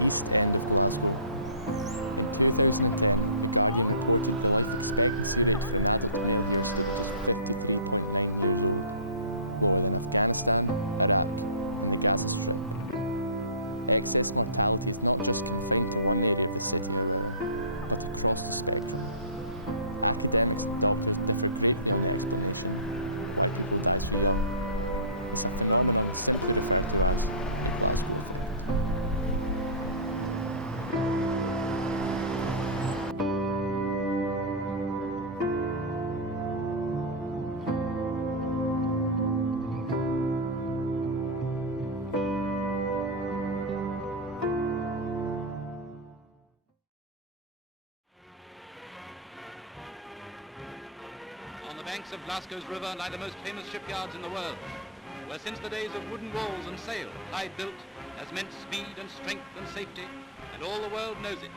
east end of Glasgow. In 2010, The Guardian reported the life expectancy rate for an adult male here stood at just 53.9 years old, lower than Afghanistan, Iraq and the Gaza Strip. Excess mortality is not just confined to one area of the city, however, but across the spectrum. Academics and doctors differ greatly on the explanation why people die so young. It's a phenomenon simply referred to as the Glasgow effect. On the banks of Glasgow's river lie the most famous shipyards in the world, where since the days of wooden walls and sail, Clyde built has meant speed and strength and safety, and all the world knows it.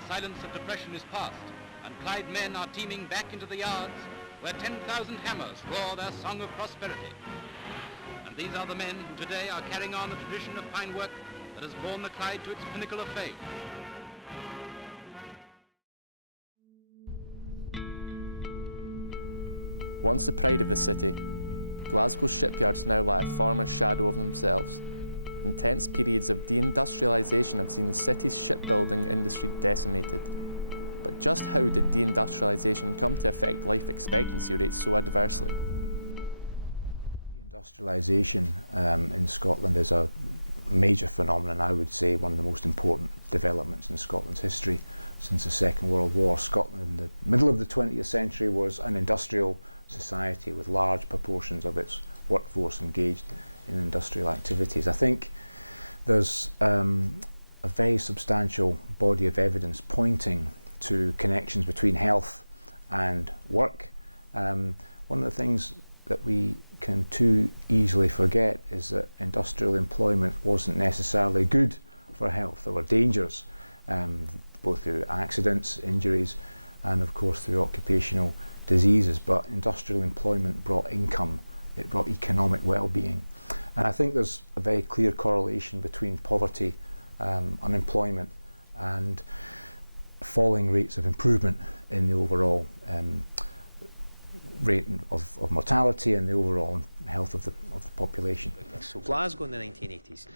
The silence of depression is past, and Clyde men are teeming back into the yards, where 10,000 hammers roar their song of prosperity. And these are the men who today are carrying on the tradition of fine work that has borne the Clyde to its pinnacle of fame. Once the pride of the city, Glasgow's shipyards now lie a former shadow of themselves. Intense periods of deindustrialisation have seen the city's shipbuilding industry decimated. But just how did deindustrialisation come to affect life expectancy rates so adversely? Deindustrialisation in Scotland is a major phenomenon, I would say one of the most important developments in Scotland's history since the Second World War. Scotland in the middle of the 20th century was an industrial society with large proportions of its workforce engaged in industrial activities. I think there's a very substantial body of evidence pointing to connections between health and work. One of the things that we can too easily forget is that industrial employment wasn't necessarily good for health. There were dangers, both through accidents, injuries, and of course through occupational diseases, but industrial employment brought income, it brought economic well-being. And I think there's a very clear correlation between poverty, unemployment, and falling rates of improvement in the overall rate of mortality and the overall health of the population. So Glasgow in the 1980s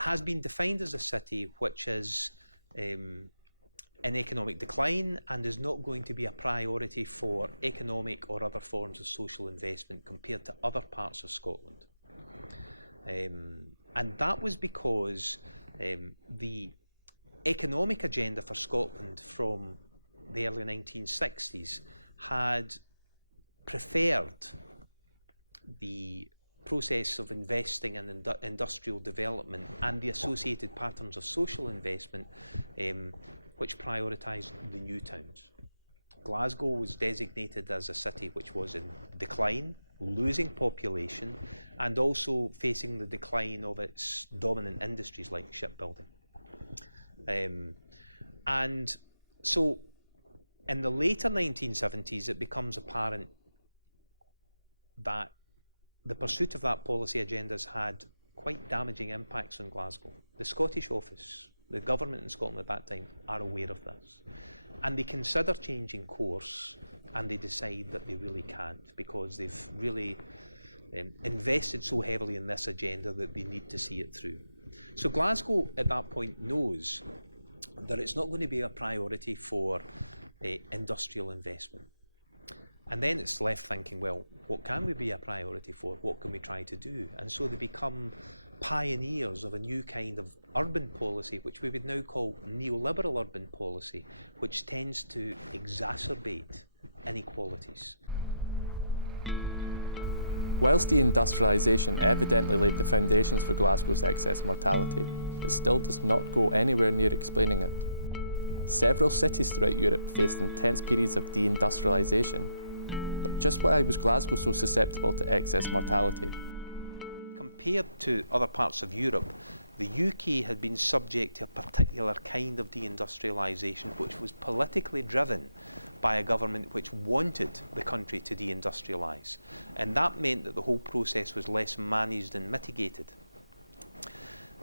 has been defined as a city which is in economic decline and is not going to be a priority for economic or other forms of social investment compared to other parts of Scotland. And that was because the economic agenda for Scotland from the early 1960s had preferred the process of investing in industrial development and the associated patterns of social investment which prioritised the new towns. Glasgow was designated as a city which was in decline, losing population, and also facing the decline of its dominant industries like shipbuilding. And so in the later 1970s, it becomes apparent that the pursuit of that policy agenda has had quite damaging impacts on Glasgow. The Scottish Office, the government in Scotland at that time, are aware of this. And they consider changing course, and they decide that they really can't, because they've really invested so heavily in this agenda that they need to see it through. So Glasgow at that point knows that it's not going to be a priority for industrial investment. And then it's left thinking, well, what can we be a priority for? What can we try to do? And so they become pioneers of a new kind of urban policy, which we would now call neoliberal urban policy, which tends to exacerbate inequalities. Whilst deindustrialisation evidently laid the foundations for Glasgow's excess mortality, it still does not go anywhere near explaining it. Several cities throughout Europe faced intense periods of deindustrialisation, but just why was Glasgow so susceptible to excess mortality? Compared to other parts of Europe, the UK had been subject to a particular kind of deindustrialisation which was politically driven by a government which wanted the country to deindustrialise. And that meant that the whole process was less managed and mitigated.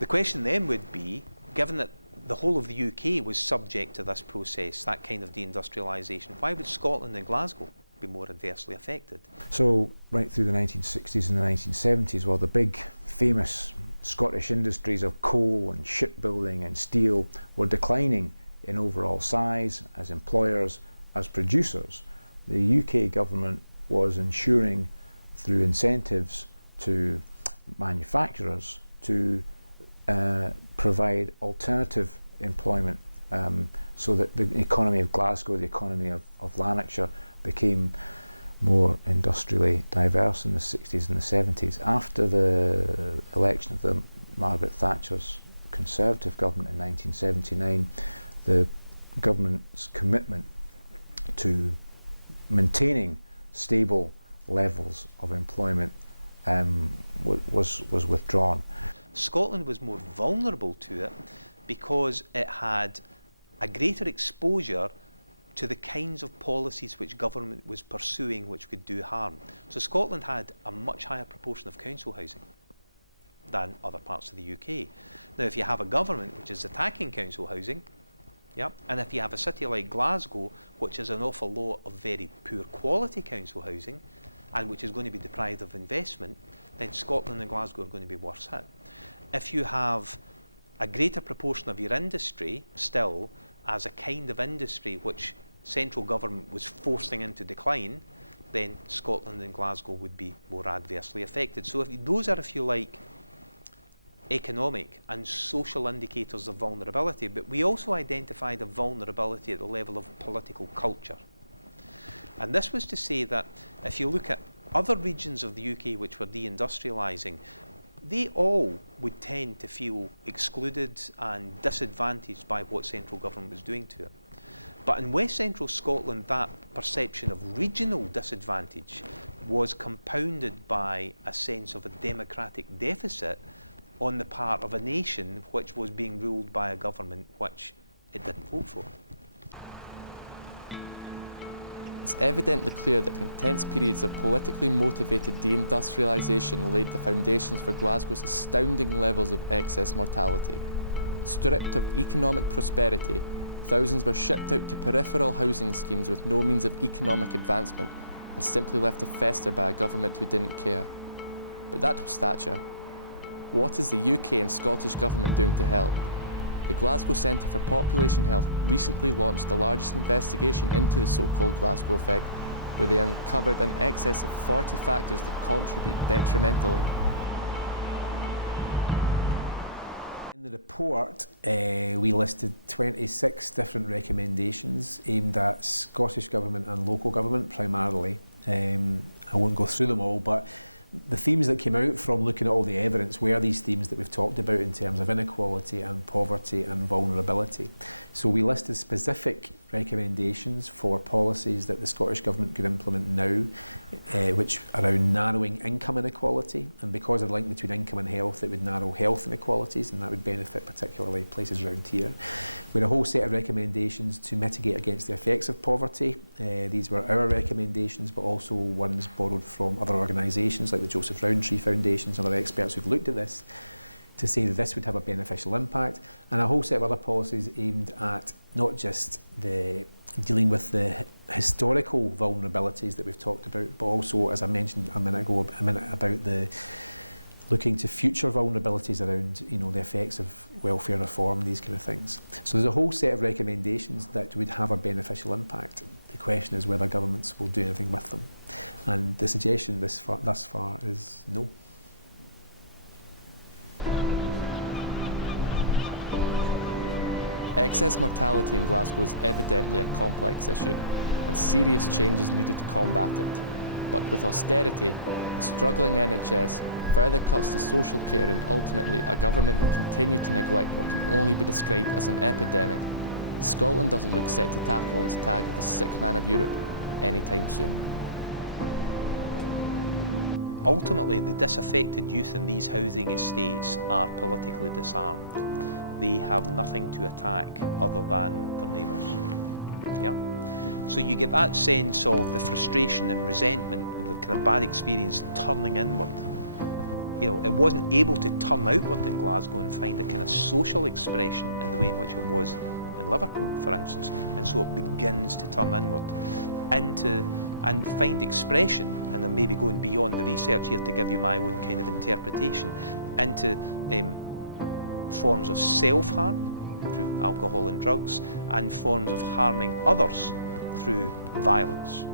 The question then would be, given that the whole of the UK was subject to this process, that kind of deindustrialisation, why would Scotland and Glasgow be more adversely affected? So right through the 1960s and the 1970s, while the big famous Scottish industries of coal and shipbuilding and steel were declining in overall size as employers, as producers, the UK government was ensuring through incentives to manufacturers to provide alternative employment so that the economy of Glasgow, the economy of Lanarkshire became more industrially diverse in the 60s and the 70s. After the election of the Margaret Thatcher's Conservative government in 1979, the government's commitment to maintaining stable levels of employment was withdrawn. Scotland was more vulnerable to it because it had a greater exposure to the kinds of policies which government was pursuing which could do harm. So Scotland had a much higher proportion of council housing than other parts of the UK. Now, if you have a government which is attacking council housing, and if you have a city like Glasgow, which has an awful lot of very poor quality council housing, and which is going to be deprived of investment, then Scotland and Glasgow are going to be worse hit. If you have a greater proportion of your industry still as a kind of industry which central government was forcing into decline, then Scotland and Glasgow would be more adversely affected. So those are, if you like, economic and social indicators of vulnerability, but we also identified a vulnerability at the level of political culture. And this was to say that if you look at other regions of the UK which were deindustrialising, they all would tend to feel excluded and disadvantaged by what central government was doing to it. But in West Central Scotland, that perception of regional disadvantage was compounded by a sense of a democratic deficit on the part of a nation which was being ruled by a government which it didn't vote for. It's evidently clear that intense periods of politically motivated deindustrialisation laid the foundations for Glasgow's astounding levels of excess mortality. Stripped of economic prosperity, thousands were shipped out to peripheral housing schemes with no means of economic advancement and simply left to fester by a government who didn't care. But that was Thatcher. What is the UK and Scottish government doing to help? The Glasgow Centre for Population Health recently launched the largest investigation into the so-called Glasgow effect, where they uncovered an excess of 40 factors that contribute detrimentally. In the report, we listed 26 different recommendations aimed at Scottish Government and local government primarily. I won't go through them all, but the themes that came out from looking at all the evidence were these themes that we've talked about in terms of inequality and poverty and vulnerability. So we listed specific recommendations for policies that the Scottish Government could implement now, which are around narrowing income inequality, and because of the link between income and health, it would narrow health inequalities, and that would benefit particularly places around here. We had a whole set of recommendations to mitigate against the effects of poverty. These were our recommendations, but also ones borrowed from other organisations like the Joseph Rowntree Foundations and other experts who've looked at this, to say that this would have a beneficial impact, and a whole set of other policies aimed at not just the dealing with the historical vulnerabilities that we've talked about, but also, as I mentioned a minute about the looking to future vulnerabilities around, the effects of welfare reform, these kind of things. So there's a whole set of recommendations that would have a beneficial impact. The question is whether governments will do anything with them, and the suggestion thus far is no. Excess mortality in Glasgow is evidently a complex issue, and serious changes needed to combat it. But with austerity, a struggling NHS, further cuts to social care, and ultimately a government who continue to neglect what can only be described as an epidemic, Scotland doesn't look set to tackle its tag of the sick man of Europe anytime soon. Ultimately, the disaffected youth in these housing estates are politically disarmed. They have nothing to attack other than their neighbours. So you get that sense of the frustration and resentment, and the kind of bad experience turning inward. it wasn't able to turn outward in Glasgow and find a kind of social expression in the way in which it was in Liverpool, for instance, and so it begins to turn inward and find expression, and I'm maybe going beyond the research here to give you my own kind of interpretation, into forms of self-harm through alcohol and drugs, and forms of harming others through violence.